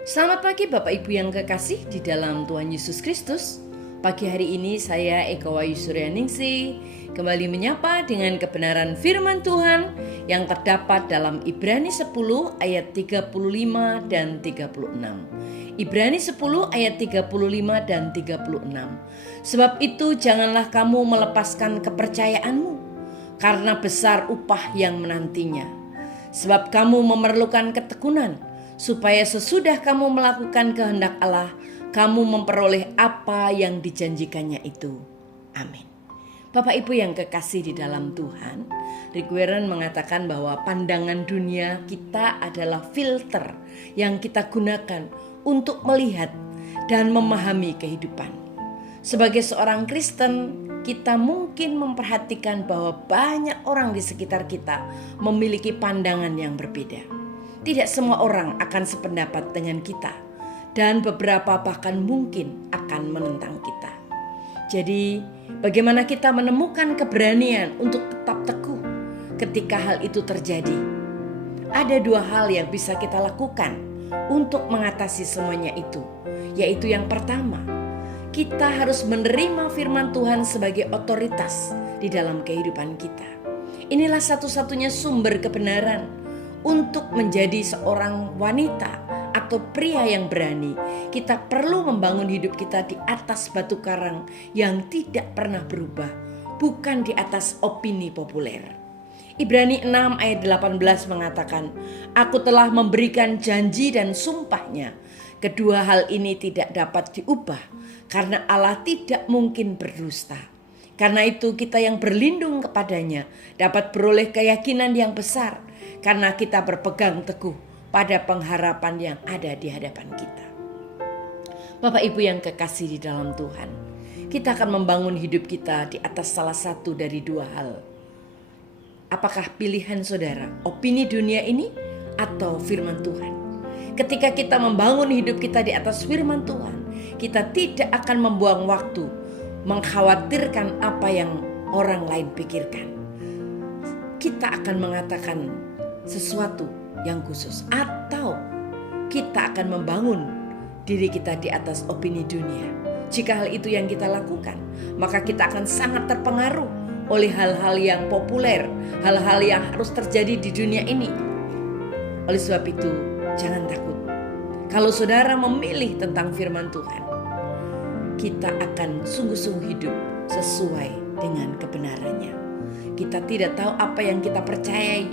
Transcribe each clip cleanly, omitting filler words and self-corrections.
Selamat pagi Bapak Ibu yang kekasih di dalam Tuhan Yesus Kristus. Pagi hari ini saya Eka Wayu Suryaningsih kembali menyapa dengan kebenaran firman Tuhan yang terdapat dalam Ibrani 10 ayat 35 dan 36. Ibrani 10 ayat 35 dan 36. Sebab itu janganlah kamu melepaskan kepercayaanmu, karena besar upah yang menantinya. Sebab kamu memerlukan ketekunan, supaya sesudah kamu melakukan kehendak Allah, kamu memperoleh apa yang dijanjikannya itu. Amin. Bapak Ibu yang kekasih di dalam Tuhan, Rick Warren mengatakan bahwa pandangan dunia kita adalah filter yang kita gunakan untuk melihat dan memahami kehidupan. Sebagai seorang Kristen, kita mungkin memperhatikan bahwa banyak orang di sekitar kita memiliki pandangan yang berbeda. Tidak semua orang akan sependapat dengan kita, dan beberapa bahkan mungkin akan menentang kita. Jadi, bagaimana kita menemukan keberanian untuk tetap teguh ketika hal itu terjadi? Ada dua hal yang bisa kita lakukan untuk mengatasi semuanya itu, yaitu yang pertama, kita harus menerima firman Tuhan sebagai otoritas di dalam kehidupan kita. Inilah satu-satunya sumber kebenaran. Untuk menjadi seorang wanita atau pria yang berani, kita perlu membangun hidup kita di atas batu karang yang tidak pernah berubah, bukan di atas opini populer. Ibrani 6 ayat 18 mengatakan, "Aku telah memberikan janji dan sumpahnya. Kedua hal ini tidak dapat diubah, karena Allah tidak mungkin berdusta. Karena itu kita yang berlindung kepadanya dapat beroleh keyakinan yang besar, karena kita berpegang teguh pada pengharapan yang ada di hadapan kita." Bapak Ibu yang kekasih di dalam Tuhan, kita akan membangun hidup kita di atas salah satu dari dua hal. Apakah pilihan saudara opini dunia ini atau firman Tuhan? Ketika kita membangun hidup kita di atas firman Tuhan, kita tidak akan membuang waktu mengkhawatirkan apa yang orang lain pikirkan. Kita akan mengatakan sesuatu yang khusus, atau kita akan membangun diri kita di atas opini dunia. Jika hal itu yang kita lakukan, maka kita akan sangat terpengaruh oleh hal-hal yang populer, hal-hal yang harus terjadi di dunia ini. Oleh sebab itu, jangan takut. Kalau saudara memilih tentang firman Tuhan, kita akan sungguh-sungguh hidup sesuai dengan kebenarannya. Kita tidak tahu apa yang kita percayai,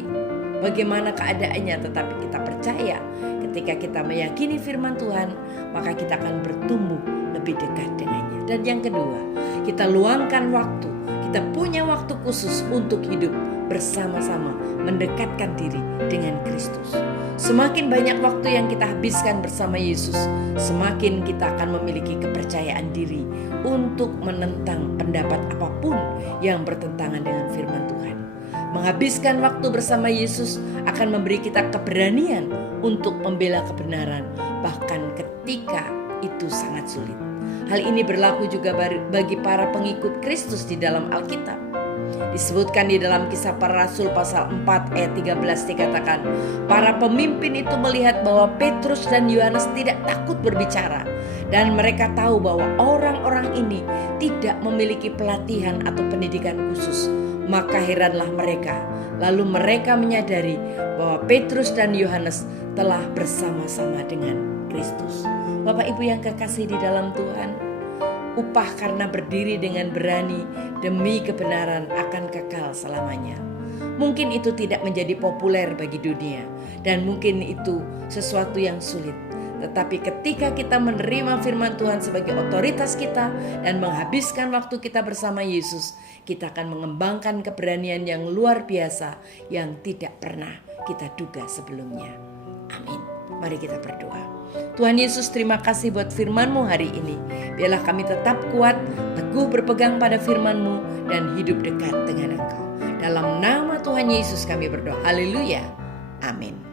bagaimana keadaannya, tetapi kita percaya ketika kita meyakini firman Tuhan, maka kita akan bertumbuh lebih dekat dengannya. Dan yang kedua, kita luangkan waktu, kita punya waktu khusus untuk hidup bersama-sama, mendekatkan diri dengan Kristus. Semakin banyak waktu yang kita habiskan bersama Yesus, semakin kita akan memiliki kepercayaan diri untuk menentang pendapat apapun yang bertentangan dengan firman Tuhan. Menghabiskan waktu bersama Yesus akan memberi kita keberanian untuk membela kebenaran, bahkan ketika itu sangat sulit. Hal ini berlaku juga bagi para pengikut Kristus di dalam Alkitab. Disebutkan di dalam Kisah Para Rasul pasal 4 ayat 13 dikatakan, para pemimpin itu melihat bahwa Petrus dan Yohanes tidak takut berbicara, dan mereka tahu bahwa orang-orang ini tidak memiliki pelatihan atau pendidikan khusus. Maka heranlah mereka. Lalu mereka menyadari bahwa Petrus dan Yohanes telah bersama-sama dengan Kristus. Bapak Ibu yang kekasih di dalam Tuhan, upah karena berdiri dengan berani demi kebenaran akan kekal selamanya. Mungkin itu tidak menjadi populer bagi dunia, dan mungkin itu sesuatu yang sulit. Tetapi ketika kita menerima firman Tuhan sebagai otoritas kita dan menghabiskan waktu kita bersama Yesus, kita akan mengembangkan keberanian yang luar biasa yang tidak pernah kita duga sebelumnya. Amin. Mari kita berdoa. Tuhan Yesus, terima kasih buat firman-Mu hari ini. Biarlah kami tetap kuat, teguh berpegang pada firman-Mu dan hidup dekat dengan Engkau. Dalam nama Tuhan Yesus kami berdoa. Haleluya. Amin.